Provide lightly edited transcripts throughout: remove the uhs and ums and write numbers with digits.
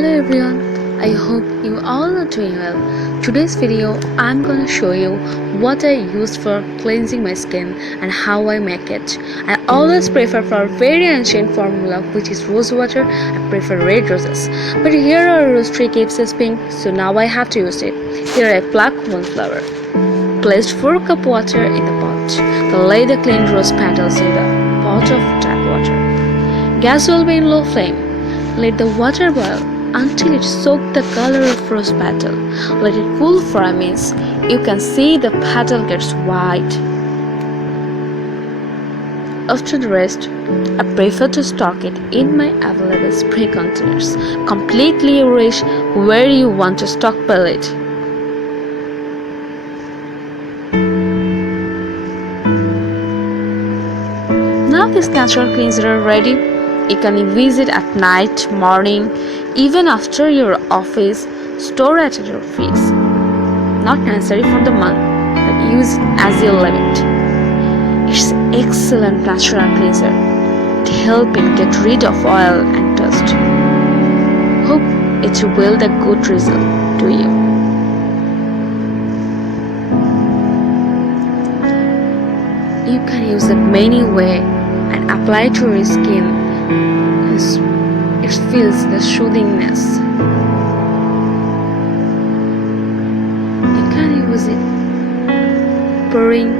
Hello everyone, I hope you all are doing well. Today's video I'm gonna show you what I use for cleansing my skin and how I make it. I always prefer for very ancient formula which is rose water. I prefer red roses, but here our rose tree keeps us pink, so now I have to use it. Here I pluck one flower. Placed 4 cup water in the pot. Then lay the clean rose petals in the pot of tap water. Gas will be in low flame. Let the water boil until it soaks the color of rose petal. Let it cool for a minute. You can see the petal gets white. After the rest, I prefer to stock it in my available spray containers. Completely wish where you want to stockpile it. Now this natural cleanser are ready. You can use it at night, morning, even after your office. Store it at your fridge. Not necessary for the month, but use it as you live it. It's excellent natural cleanser to help it get rid of oil and dust. Hope it will the good result to you. You can use it many ways and apply it to your skin. It feels the soothingness. You can use it pouring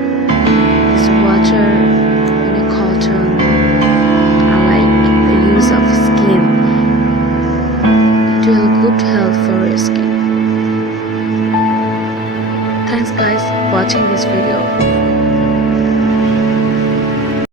this water